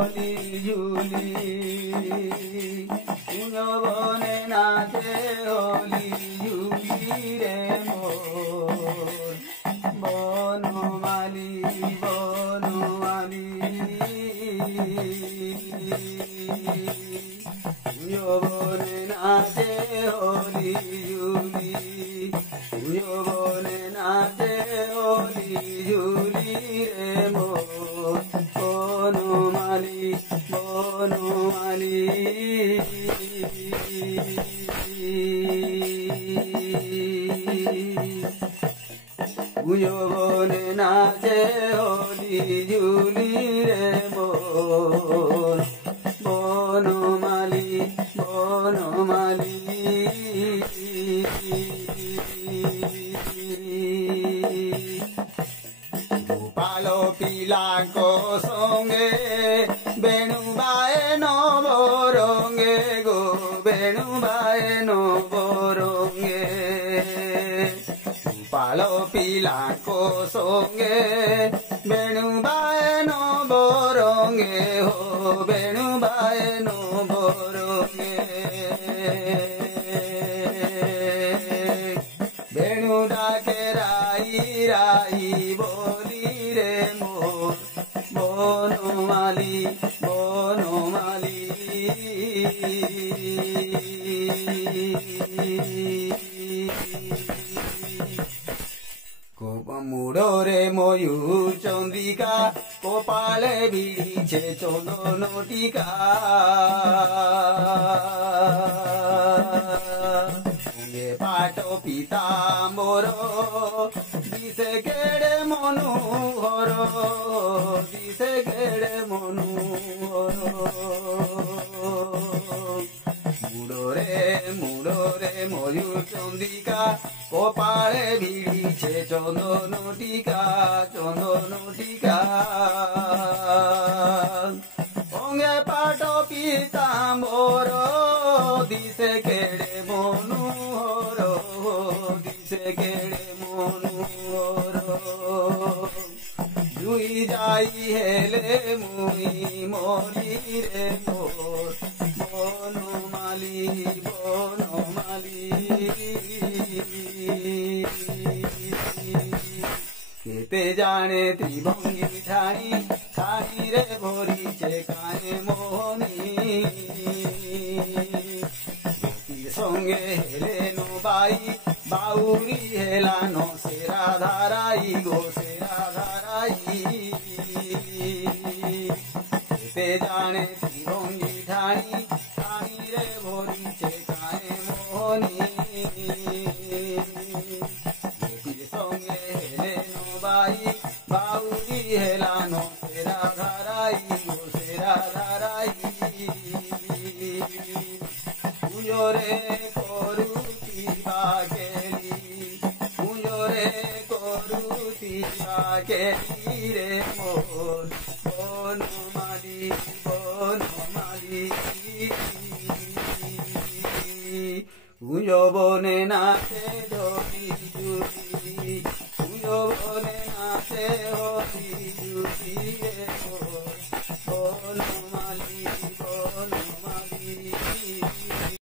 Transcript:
হলি ঝুলি বনে নাচে হলি ঝুলি রে মোর বনমালী বনমালী বনে নাচে হলি ঝুলি বনে নাচে হলি ঝুলি রে মোর বনমালী বনমালী বনে নাচে হলি ঝুলি রে মোর বনমালী বনমালী গোপাল পিলাঙ্ক সঙ্গে বেণুবায়ে নবরঙ্গে গো বেণুবায়ে নবরঙ্গে গোপাল পিলাঙ্ক সঙ্গে বেণুবায়ে নবরঙ্গে হো বেণুবায়ে নবরঙ্গে বেণু ডাকে রাই রাই বলি রে মোর বনমালী বনমালী মুড়রে ময়ূর চন্দ্রিকা কপালে বিড়িছে চন্দন টিকা পাট পিতাম্বর দিশে কেড়ে মনোহর দিশে কেড়ে মনোহর মুড়রে ময়ূর চন্দ্রিকা কপালে ভিড়িছে চন্দন টিকা চন্দন টিকা অঙ্গে পাট পিতাম্বর দিশে কেড়ে মনোহর দিশে কেড়ে মনোহর জুই যাই হেলে মুই মরি রে মোর বনমালী বনমালী কেতে জানে ত্রিভঙ্গি ঠানি ঠানি রে ভরিছে কানে মোহনী সঙ্গে হেলেনো বাই বাউরি হেলানো সেরা ধারাই গো সেরা ধারাই কেতে জানে ত্রিভঙ্গি ঠানি ঠানি রে ভরিছে কানে মোহনী সঙ্গে হেলেনো বাই বাউরি হেলানো সেরা ধারাই গো সেরা ধারাই পুজোরে করুতি বাকেলি পুজোরে করুতি বাকেলি রে মোর বনমালী বনমালী পুজো বনে নাচে